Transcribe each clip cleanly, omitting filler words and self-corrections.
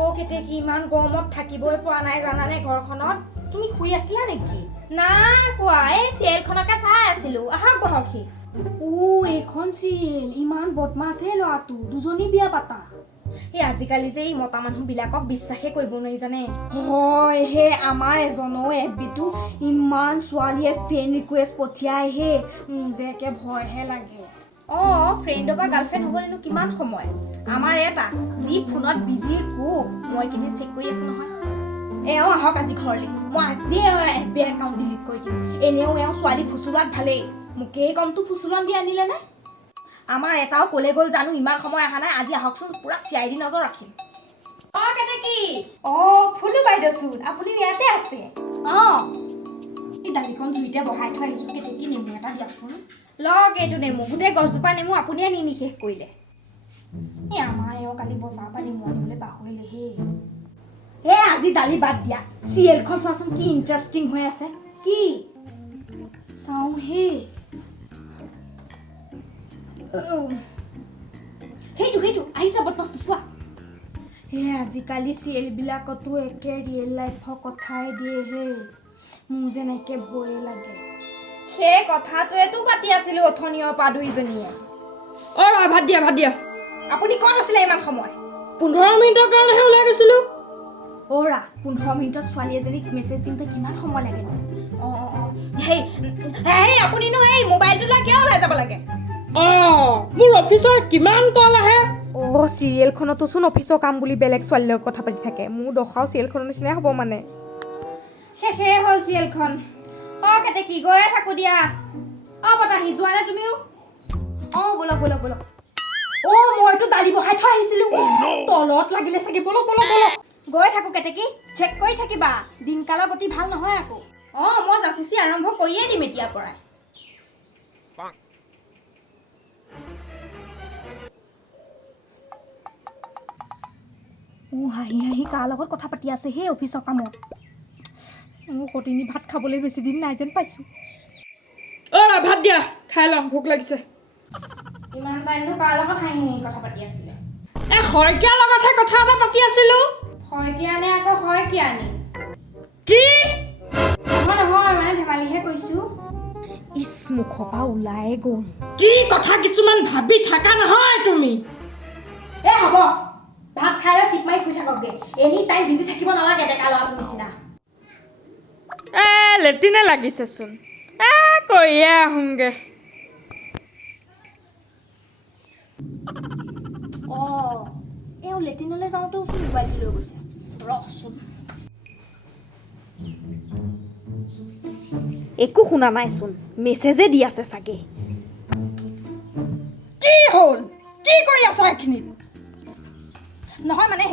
অ কেতেকী ইমান গৰমত থাকিবই পৰা নাই জানানে ঘৰখনত তুমি শুই আছিলা নেকি নাই কোৱা এই চিৰিয়েলখনকে চাই আছিলো আহক বহকহি এইখন চিৰিয়েল ইমান বদমাছ হে ল'ৰাটো দুজনী বিয়া পাতা এই আজিকালি যে এই মতা মানুহবিলাকক বিশ্বাসে কৰিব নোৱাৰি জানে হয় হে আমাৰ এজনো এফবিটো ইমান ছোৱালীয়ে ফ্ৰেণ্ড ৰিকুৱেষ্ট পঠিয়াই হে যে একে ভয়হে লাগে ফ্ৰেণ্ডৰ পৰা গাৰ্লফ্ৰেণ্ড হ'বলৈনো কিমান সময় আমাৰ এটা যি ফোনত বিজি মই কিন্তু চেক কৰি আছো নহয় এওঁ আহক আজি ঘৰলৈ মই আজিয়ে এফবি একাউণ্ট ডিলিট কৰি দিম এনেও এওঁ ছোৱালী ফুচুলাত ভালেই মোকেই কমটো ফুচুলন দি আনিলে নে আমাৰ এটাও ক'লে গ'ল জানো ইমান সময় অহা নাই আজি আহকচোন পুৰা চিআইডি নজৰ ৰাখিম কেনেকি ফুলু বাইদেউচোন আপুনি ইয়াতে আছে এই দালিখন জুইতে বহাই থৈ আহিছোঁ কেতেকী নেমু এটা দিয়াচোন লওক এইটো নেমু গোটেই গছজোপা নেমু আপুনিয়ে নি শেষ কৰিলে এই আমাৰ এওঁ কালি বজাৰৰ পৰা নেমু আনিবলৈ পাহৰিলে আজি দালি বাদ দিয়া চিৰিয়েলখন চোৱাচোন কি ইণ্টাৰেষ্টিং হৈ আছে কি চাওঁ সেইটো আহিছা বদমাছটো চোৱা আজিকালি চিৰিয়েলবিলাকতো একে ৰিয়েল লাইফৰ কথাই দিয়ে মোৰ যেন একে ভয়ে লাগে সেই কথাটোৱেতো পাতি আছিলো অথনিৰ পৰা দুইজনীয়ে ভাত দিয়া আপুনি ক'ত আছিলে ইমান সময় 15 মিনিটৰ কাৰণেহে ওলাই গৈছিলোঁ 15 মিনিটত ছোৱালী এজনীক মেছেজ দিওঁতে কিমান সময় লাগে আপুনিনো এই মোবাইলটোলৈ কিয় ওলাই যাব লাগে মোৰ অফিচৰ কিমান কল আহে চিৰিয়েলখনতোচোন অফিচৰ কাম বুলি বেলেগ ছোৱালীৰ লগত কথা পাতি থাকে মোৰ দখাও চিৰিয়েলখনৰ নিচিনাই হ'ব মানে শেষেই হ'ল চিৰিয়েলখন কেতেকী গৈয়ে থাকো দিয়া বতাহি যোৱা নে তুমিও বলক মইতো দালি বহাই থৈ আহিছিলোঁ তলত লাগিলে চাগে বলক গৈ থাকো কেতেকী চেক কৰি থাকিবা দিনকালৰ গতি ভাল নহয় আকৌ মই জাচিচি আৰম্ভ কৰিয়ে দিম এতিয়াৰ পৰাই হাঁহি কাৰ লগত কথা পাতি আছে সেই অফিচৰ কামত মোৰ কটিনী ভাত খাবলৈ বেছি দিন নাই যেন পাইছোঁ ভাত দিয়া খাই লওঁ ভোক লাগিছে ইমান টাইমনো কাৰ লগত হাঁহি কথা পাতি আছিলে শইকীয়াৰ লগতহে কথা এটা পাতি আছিলোঁ শইকীয়ানে আকৌ শইকীয়ানি কি নহয় মানে ধেমালিহে কৈছোঁ মুখৰ পৰা ওলাই গ'ল কি কথা কিছুমান ভাবি থাকা নহয় তুমি হ'ব ভাত খাই লৈ টিপ মাৰি শুই থাককগে এনি টাইম বিজি থাকিব নালাগে ডেকা ল'ৰাটোৰ নিচিনা লেটিনে লাগিছেচোন কৈয়ে আহোঁগে লেটিনলৈ যাওঁতেও মোবাইলটো লৈ গৈছে ৰচোন একো শুনা নাইচোন মেছেজে দি আছে চাগে কি হ'ল কি কৰি আছ এইখিনিত নহয় মানে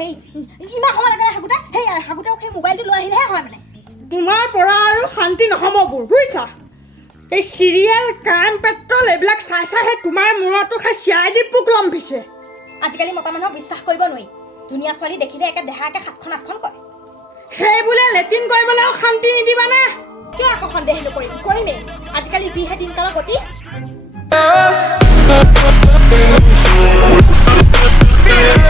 ইমান সময় লাগে হাগুতেও সেই মোবাইলটো লৈ আহিলেহে হয় মানে তোমাৰ পৰা আৰু শান্তি নহ'ববোৰ বুজিছা এই চিৰিয়েল ক্ৰাইম পেট্ৰল এইবিলাক চাই তোমাৰ মূৰতো চিআইডি পোক লম্ভিছে আজিকালি মতা মানুহক বিশ্বাস কৰিব নোৱাৰি ধুনীয়া ছোৱালী দেখিলে একে দেহাকে 7খন 8খন কয় সেই বোলে লেটিন কৰিবলৈও শান্তি নিদিবানে কিয় আকৌ সন্দেহ কৰিমেই আজিকালি যিহে দিনকালৰ গতি